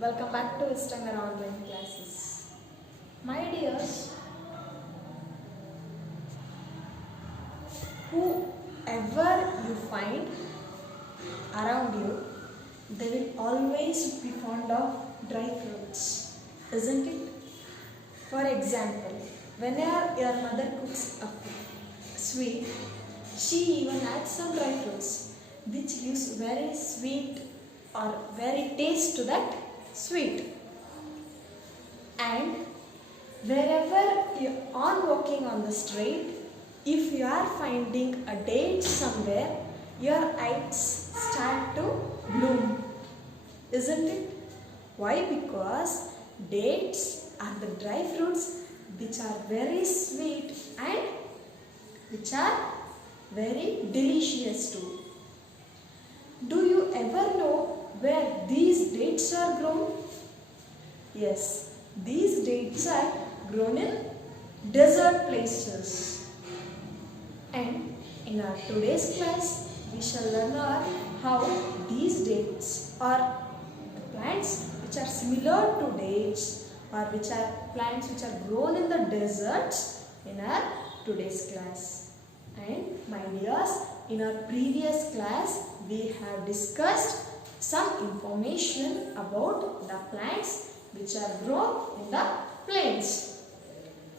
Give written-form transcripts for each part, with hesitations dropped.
Welcome back to Istanger online classes. My dears, whoever you find around you, they will always be fond of dry fruits, isn't it? For example, whenever your mother cooks a sweet, she even adds some dry fruits, which gives very sweet or very taste to that sweet. And wherever you are walking on the street, if you are finding a date somewhere, your eyes start to bloom, isn't it? Why? Because dates are the dry fruits which are very sweet and which are very delicious too. Do you ever know where these dates are grown? Yes, these dates are grown in desert places. And in our today's class, we shall learn how these dates are plants which are similar to dates or which are plants which are grown in the deserts in our today's class. And my dears, in our previous class, we have discussed some information about the plants which are grown in the plains.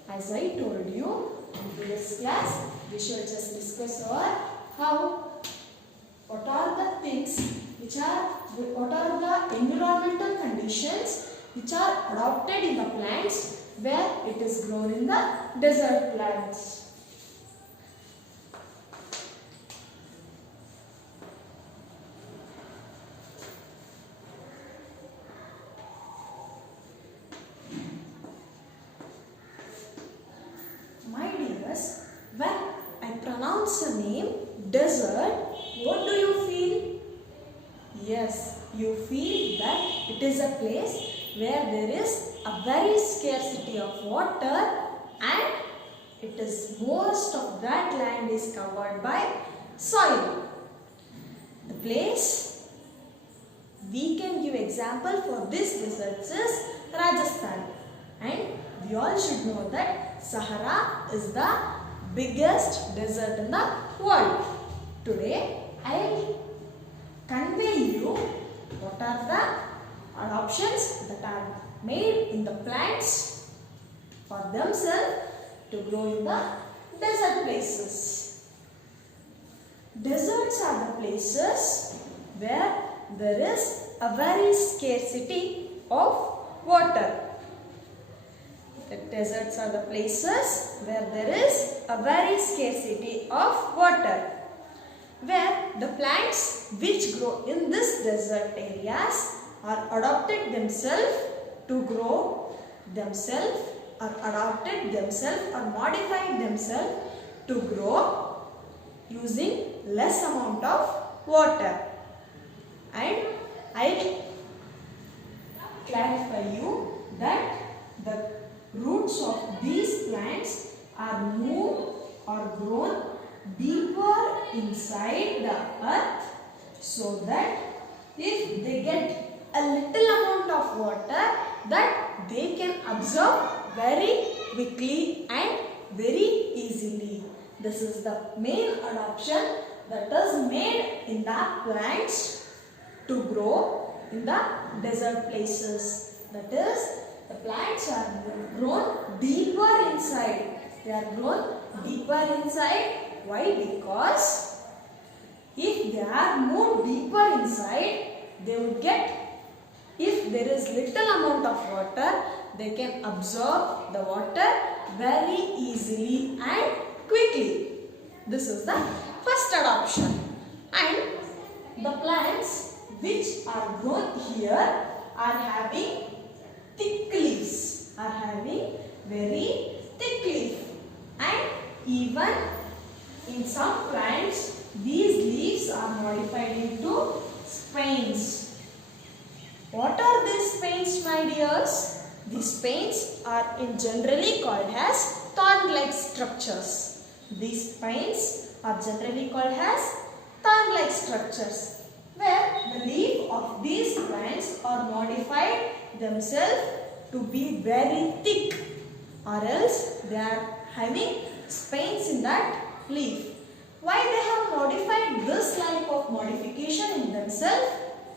As I told you, in this class, we shall just discuss what are the things what are the environmental conditions which are adopted in the plants where it is grown in the desert plants. My dears, when I pronounce a name desert, what do you feel? Yes, you feel that it is a place where there is a very scarcity of water and it is most of that land is covered by soil. The place we can give example for this desert is Rajasthan, and we all should know that Sahara is the biggest desert in the world. Today I will convey you what are the adoptions that are made in the plants for themselves to grow in the desert places. Deserts are the places where there is a very scarcity of water. The deserts are the places where there is a very scarcity of water, where the plants which grow in this desert areas are adopted themselves to grow themselves or adopted themselves or modified themselves to grow using less amount of water. And I will clarify you that the roots of these plants are moved or grown deeper inside the earth so that if they get a little amount of water that they can absorb very quickly and very easily. This is the main adoption that is made in the plants to grow in the desert places. That is, the plants are grown deeper inside. They are grown deeper inside. Why? Because if they are moved deeper inside, they would get, if there is little amount of water, they can absorb the water very easily and quickly. This is the first adoption. And the plants which are grown here are having thick leaves, are having very thick leaf, and even in some plants these leaves are modified into spines. What are these spines, my dears? These spines are generally called as thorn-like structures. These spines are generally called as thorn-like structures, where the leaf of these plants are modified themselves to be very thick, or else they are having spines in that leaf. Why they have modified this type of modification in themselves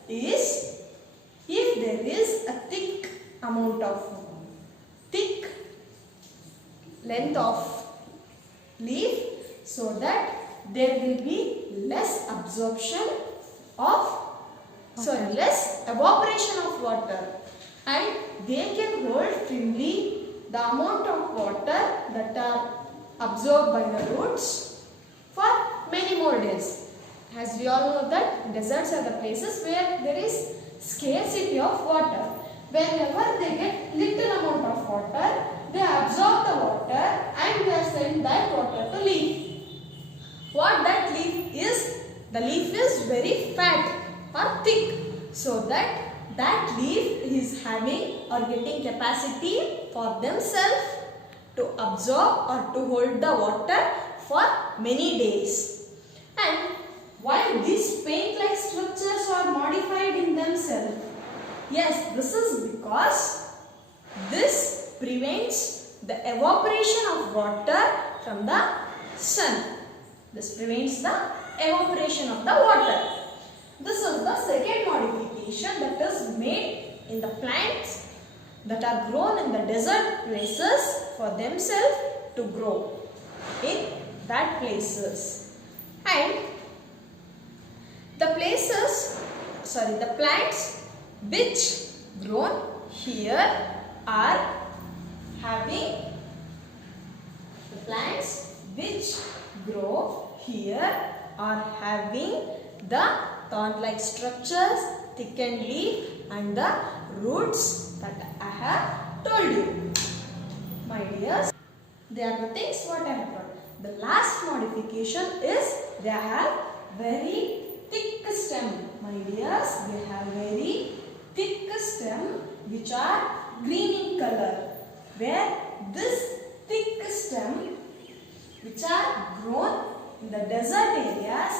is, if there is a thick length of leaf, so that there will be less less evaporation of water, and they can hold firmly the amount of water that are absorbed by the roots for many more days. As we all know that deserts are the places where there is scarcity of water. Whenever they get little amount of water, they absorb the water and they send that water to leaf. What that leaf is? The leaf is very fat or thick, so that leaf is having or getting capacity for themselves to absorb or to hold the water for many days. And why these paint-like structures are modified in themselves? Yes, this is because this prevents the evaporation of water from the sun. This prevents the evaporation of the water. This is the second modification that is made in the plants that are grown in the desert places for themselves to grow in that places. And the plants which grown here are having the thorn-like structures, thickened leaf and the roots that I have told you. My dears, they are the things what I have told. The last modification is they have very thick stem. My dears, they have very thick stem which are green in color. Where this thick stem which are grown in the desert areas,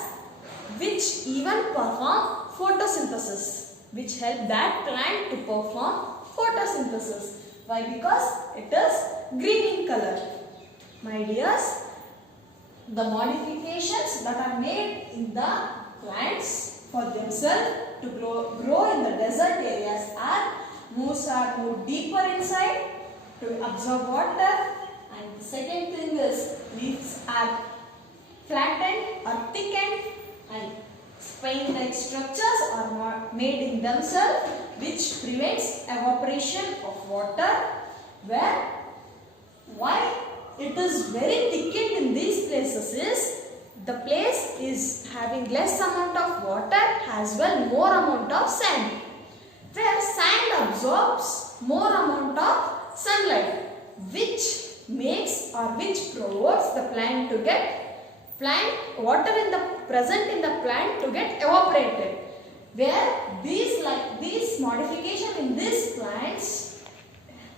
which even perform photosynthesis, which help that plant to perform photosynthesis. Why? Because it is green in color. My dears, the modifications that are made in the plants for themselves to grow in the desert areas are move deeper inside to absorb water, and the second thing is leaves are flattened or thickened, and spine-like structures are made in themselves which prevents evaporation of water. Why it is very thickened in these places is the place is having less amount of water as well more amount of sand. Where sand absorbs more amount of sunlight, which makes or which promotes the plant to get water present in the plant to get evaporated. Where these modification in these plants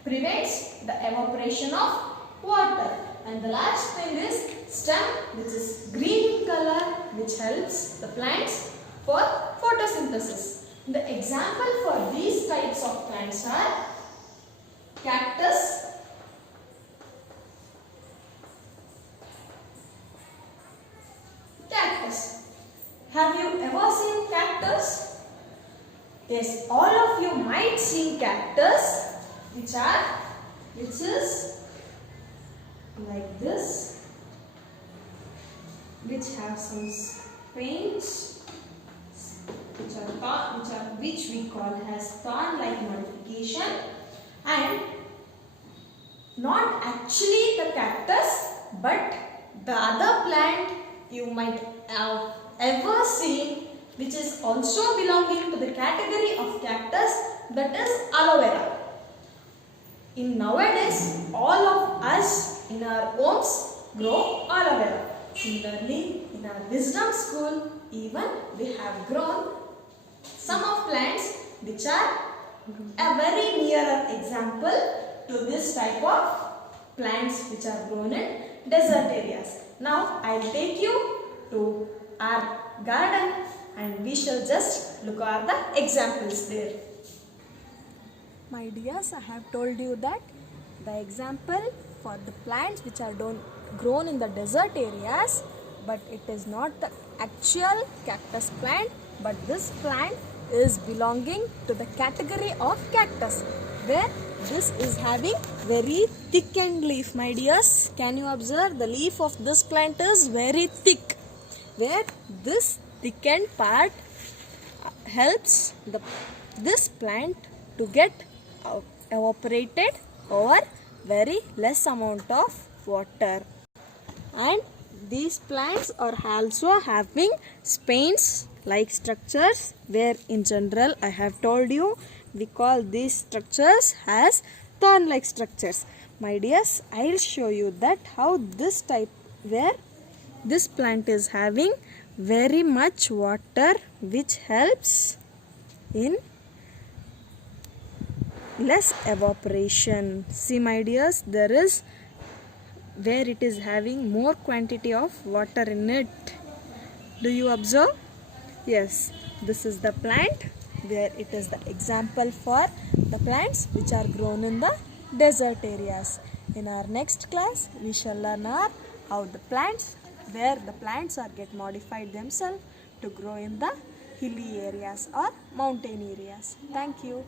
prevents the evaporation of water. And the last thing is stem, which is green in color, which helps the plants for photosynthesis. The example for these types of plants are cactus, Have you ever seen cactus? Yes, all of you might see cactus, which is like this, which have some spines, which we call as thorn-like modification, and not actually the cactus, but the other plant you might have ever seen, which is also belonging to the category of cactus, that is aloe vera. In nowadays, all of us in our homes grow aloe vera. Similarly, in our wisdom school, even we have grown some of plants which are a very nearer example to this type of plants which are grown in desert areas. Now, I will take you to our garden and we shall just look at the examples there. My dears, I have told you that the example for the plants which are grown in the desert areas, but it is not the actual cactus plant, but this plant is belonging to the category of cactus, where this is having very thickened leaf. My dears, can you observe the leaf of this plant is very thick, where this thickened part helps this plant to get evaporated over very less amount of water. And these plants are also having spines like structures, where in general I have told you we call these structures as thorn like structures. My dears, I will show you that how this type, where this plant is having very much water, which helps in less evaporation. See my dears, there is where it is having more quantity of water in it. Do you observe? Yes, this is the plant where it is the example for the plants which are grown in the desert areas. In our next class, we shall learn how the plants, where the plants are get modified themselves to grow in the hilly areas or mountain areas. Thank you.